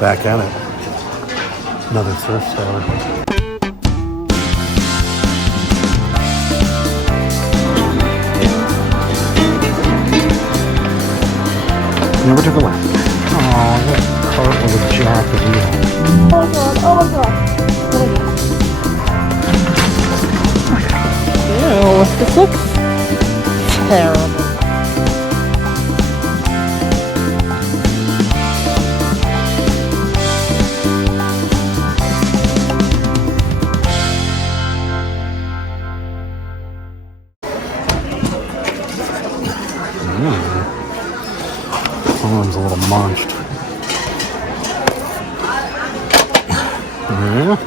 Back at it. Another thrift store. Never took a left. Oh, that cart was a jack of wheel. Oh my god, oh my god. Ew, this looks terrible. Someone's a little munched. Yeah. What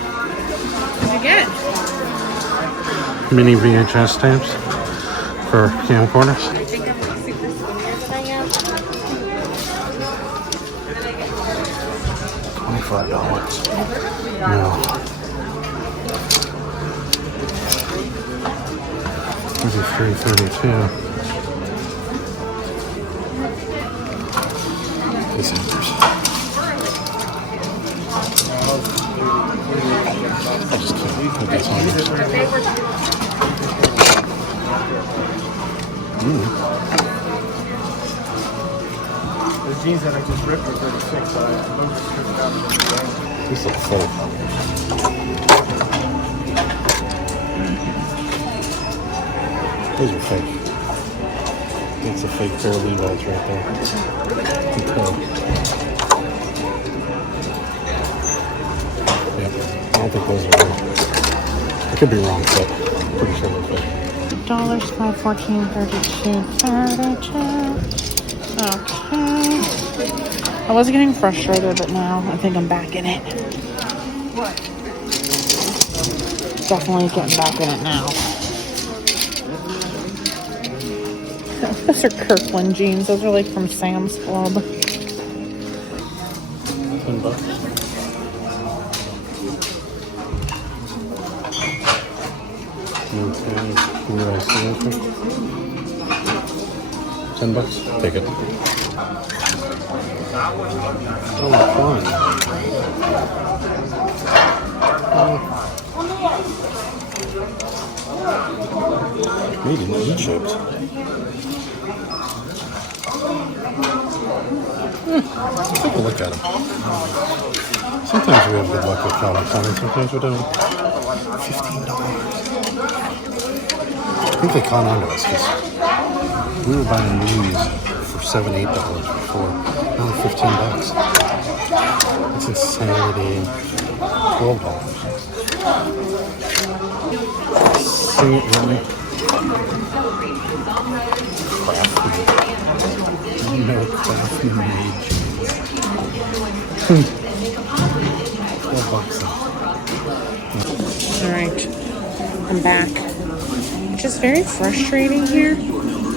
did you get? Mini VHS tapes for camcorders. I think I'm like super senior thing out. $25. No. These are $3.32. These hammers. I just can't put these on. The jeans that I just ripped were 36, so I'm just stripped down to the These look full. Those are fake. That's a fake pair of Levi's right there. Okay. Yep. I don't think those are real. I could be wrong, but I'm pretty sure they're fake. $5, 14, 32, 32. Okay. I was getting frustrated, but now I think I'm back in it. Definitely getting back in it now. Those are Kirkland jeans. Those are like from Sam's Club. $10. Okay. Where I see it? $10. Take it. Oh, fun. Made in Egypt. Take a look at them. Sometimes we have good luck with products, and sometimes we don't. $15. I think they caught on to us because we were buying these for $7, $8 before. Now they're $15. That's insanity. $12. Sing it with me. Crafty. No crafty made. $12. Alright. I'm back. It's just very frustrating here.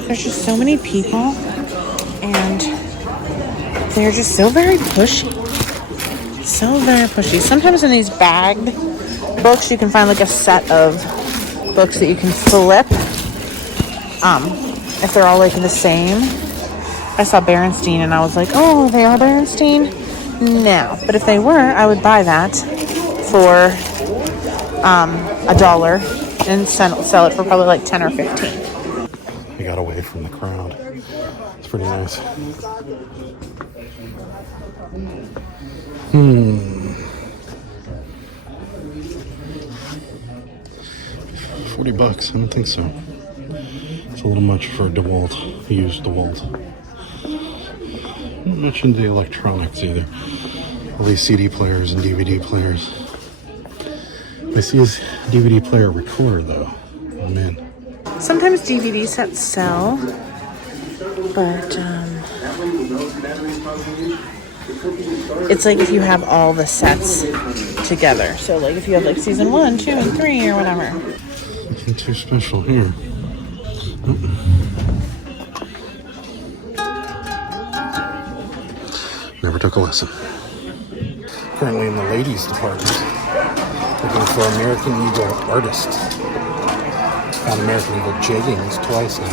There's just so many people. And they're just so very pushy. So very pushy. Sometimes in these bagged books, you can find like a set of books that you can flip. If they're all like the same. I saw Berenstein and I was like, oh, they are Berenstein? No. But if they were, I would buy that for $1 and sell it for probably like 10 or 15. I got away from the crowd. It's pretty nice. $40? I don't think so. It's a little much for a DeWalt, used DeWalt. Not much into the electronics either. All these CD players and DVD players. This is DVD player recorder though. I'm in. Sometimes DVD sets sell, but it's like if you have all the sets together. So like if you have like season 1, 2, and 3 or whatever. Nothing too special here. Never took a lesson. Currently in the ladies department, looking for American Eagle artist. Found American Eagle jeggings twice now.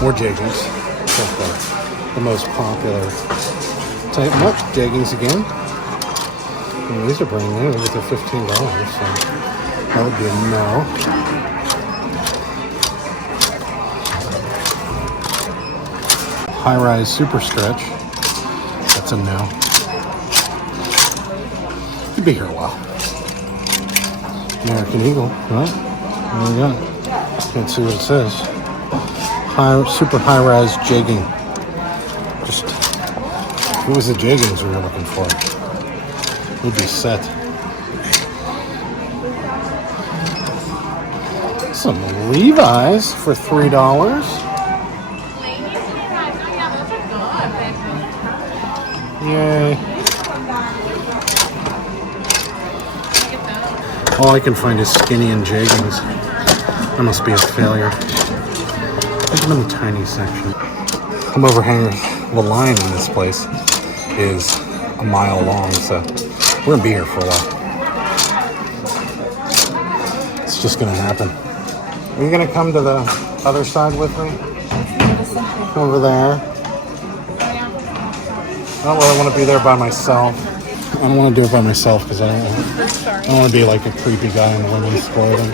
More jeggings. The most popular type. Nope, jeggings again. And these are brand new with their $15, so that would be a no. High-rise super stretch. That's a no. You'd be here a while. American Eagle, right? There we go. Can't see what it says. Super high-rise jegging. Just, what was the jeggings we were looking for? We'd be set. Some Levi's for $3. Yay. All I can find is skinny and jeggings. That must be a failure. I think I'm in the tiny section. Come over here. The line in this place is a mile long, so we're gonna be here for a while. It's just gonna happen. Are you gonna come to the other side with me? Come over there. I don't really want to be there by myself. I don't want to do it by myself because I don't want to be like a creepy guy in women's clothing.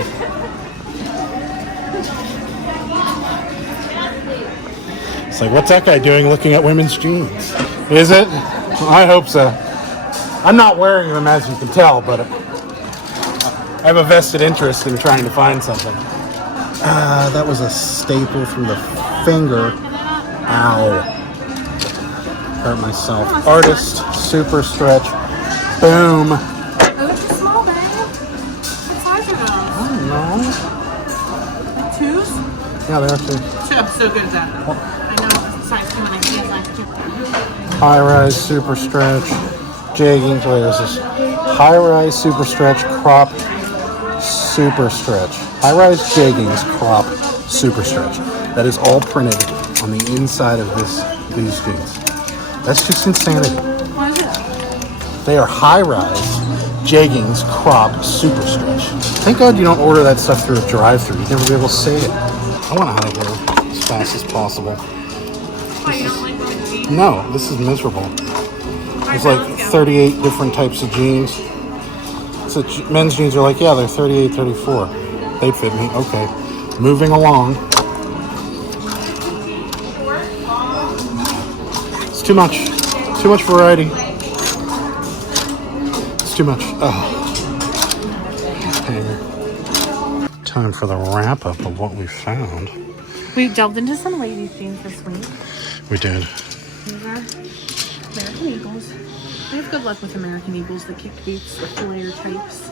It's like, what's that guy doing looking at women's jeans? Is it? I hope so. I'm not wearing them, as you can tell, but I have a vested interest in trying to find something. That was a staple through the finger. Ow. Hurt myself. Artist, super stretch. Boom. Oh, it's a small bag. What size are those? I don't know. Twos? Yeah, they are two. I'm so good at that. I know size 2 and I see size 2. High rise, super stretch. Jeggings. Wait, is this? High rise, super stretch, crop, super stretch. High rise jeggings, crop, super stretch. That is all printed on the inside of these jeans. That's just insanity. What is it? They are high-rise jeggings, crop, super stretch. Thank God you don't order that stuff through a drive-thru. You'd never be able to see it. I want out of here as fast as possible. Why, you don't like women's jeans? No, this is miserable. There's like 38 different types of jeans. So men's jeans are like, yeah, they're 38, 34. They fit me. Okay. Moving along. It's too much. Too much variety. It's too much. Oh. Hanger. Time for the wrap up of what we found. We delved into some ladies' jeans this week. We did. These are American Eagles. I have good luck with American Eagles, the kick boots, the flare types.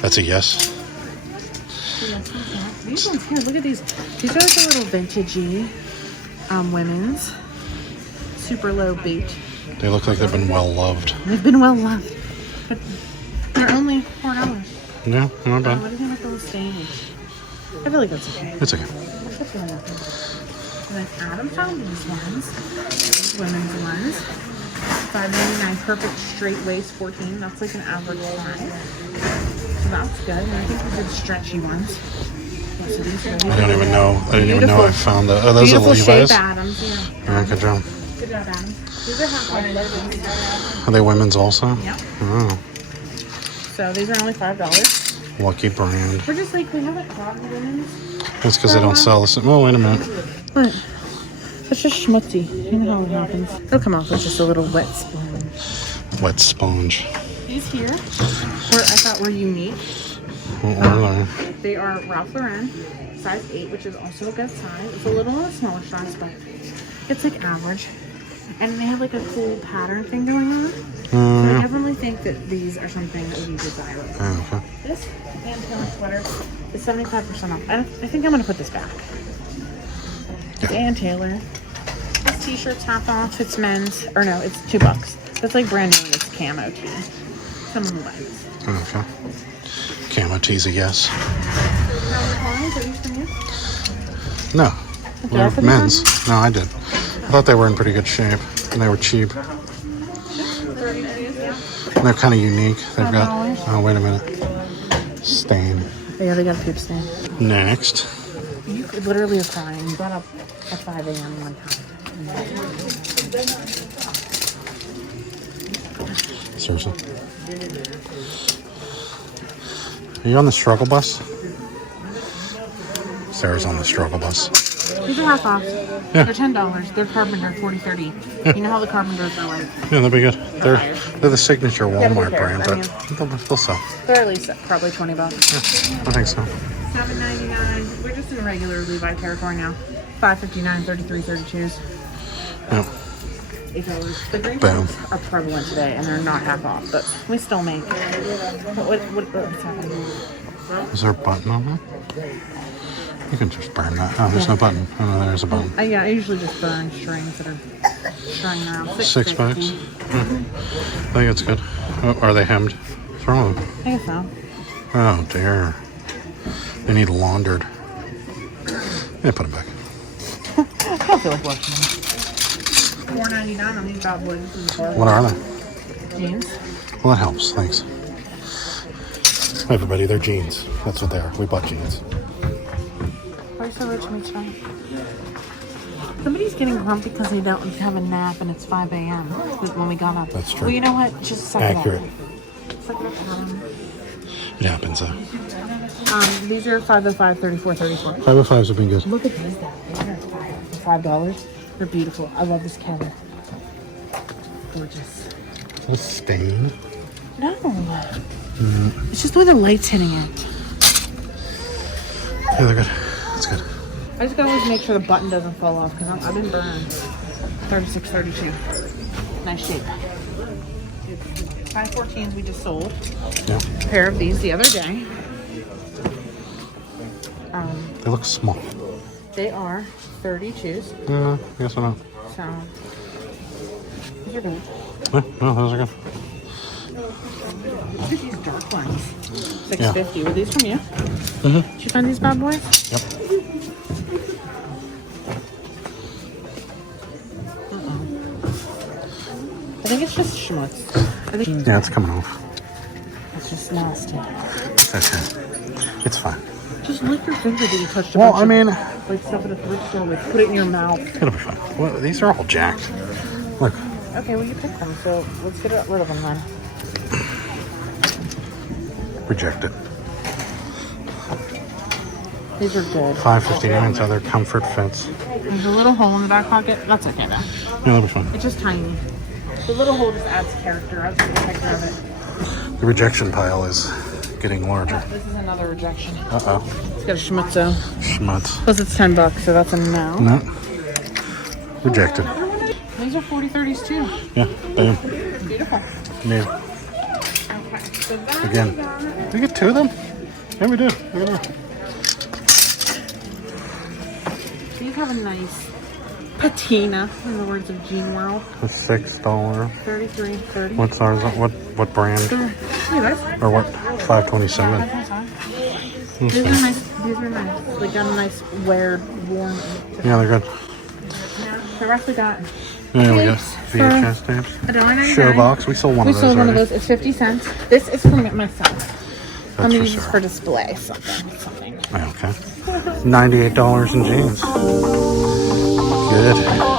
That's a yes. These ones here, look at these. These are like a little vintagey women's. Super low boot. They look like they've been well loved. They've been well loved. But they're only $4. Yeah, not bad. What do you think about those stains? I feel like that's okay. It's okay. That's really nothing. And then Adam found these ones. These women's ones. $5.99 perfect straight waist 14. That's like an average size. So that's good. And I think we did stretchy ones. Yeah, so these are I don't even know. I didn't even know I found that. Oh, those are beautiful Levi's? shape Adams, yeah. Yeah, good job. Good job, Adam. These are half Are they women's also? Yeah. Oh, So these are only $5. lucky brand. We're just like, we haven't bought women's. That's because they don't sell this. Oh, wait a minute. What? It's just schmutzy. You know how it happens. It'll come off with just a little wet sponge. Wet sponge. These here, I thought were unique. What are they? They are Ralph Lauren, size 8, which is also a good size. It's a little on the smaller size, but it's like average. And they have like a cool pattern thing going on. So I definitely think that these are something that would be desirable. Oh, okay. This hand tailor sweater is 75% off. I think I'm going to put this back. It's Ann Taylor. This t-shirt's half off. It's men's. Or no, it's $2. That's like brand new and it's camo tee. Someone will buy this. Okay. Camo tees a yes. No. They're men's. No, I did. I thought they were in pretty good shape. And they were cheap. And they're kind of unique. They've got... Oh, wait a minute. Stain. Yeah, they got a poop stain. Next. You could literally have crying. You got up at 5 a.m. one time. Seriously. Are you on the struggle bus? Sarah's on the struggle bus. These are half off. Yeah. They're $10. They're Carpenter, 40-30. Yeah. You know how the Carpenters are like? Yeah, they'll be good. They're the signature Walmart Yeah, brand, I but mean, they'll sell. they're at least probably $20. Yeah, I think so. $7.99. We're just in regular Levi territory now. $5.59, 33, 32s. Yeah. $8. The green Boom. ones are prevalent today, and they're not half off, but we still make. What's happening? Is there a button on that? You can just burn that. Oh, there's no button. Oh, no, there's a button. Yeah, I usually just burn strings that are strung around. $6. I think it's good. Oh, are they hemmed? What's wrong with them? I guess so. Oh, dear. They need laundered. Yeah, put them back. I don't feel like washing them. $4.99 on these bad boys. What are they? Jeans. Well, that helps. Thanks. Everybody, they're jeans. That's what they are. We bought jeans. Why are you so rich me tonight? Somebody's getting grumpy because they don't have a nap and it's 5 a.m. when we got up. That's true. Well, you know what? Just suck Accurate. it up. Suck it up. It happens, though. These are 505, 34, 34. 505s have been good. Look at these though. These are $5. They're beautiful. I love this color. Gorgeous. Is that a stain? No. It's just the way the light's hitting it. Yeah, they're good. That's good. I just gotta always make sure the button doesn't fall off because I've been burned. 36, 32. Nice shape. 514s we just sold. Yeah. A pair of these the other day. They look small. They are 32s. Yeah, I guess I know. So these are good. Yeah, no, those are good. Look at these dark ones. $6.50. Were these from you? Mm-hmm. Did you find these bad boys? Yep. I think it's just schmutz. I think Yeah, it's coming off. it's just nasty. It's okay. It's fine. Just lick your finger that you touched. Well, I mean, Like stuff at a thrift store, like put it in your mouth. it'll be fine. Well, these are all jacked. Look. Okay, well you picked them, so let's get rid of them then. Rejected. These are good. $5.59, so they're comfort fits. There's a little hole in the back pocket. That's okay though. Yeah, that'll be fine. It's just tiny. The little hole just adds character. I was taking a picture of it. The rejection pile is getting larger. This is another rejection. Uh-oh. It's got a schmutzo. Schmutz. Plus it's $10, so that's a no. No. Rejected. These are 40-30s too. Yeah, boom. Beautiful. New. Okay, so that Again. Did we get two of them? Yeah, we did. Look at that. these have a nice patina, in the words of Gene World. The $6. 33, 30. What's ours? What brand? Hey, that's Or what? $5.27. These are nice. These are nice. They got a nice wear, warm. Yeah, they're good. The rest we got. Yeah, we got Tapes VHS tapes. $1.99. Showbox. We sold one We of those sold one of already. those. It's 50 cents. This is for myself. I'm That's gonna for use this Sarah. for display. Something. Yeah, okay. $98 in jeans. Good.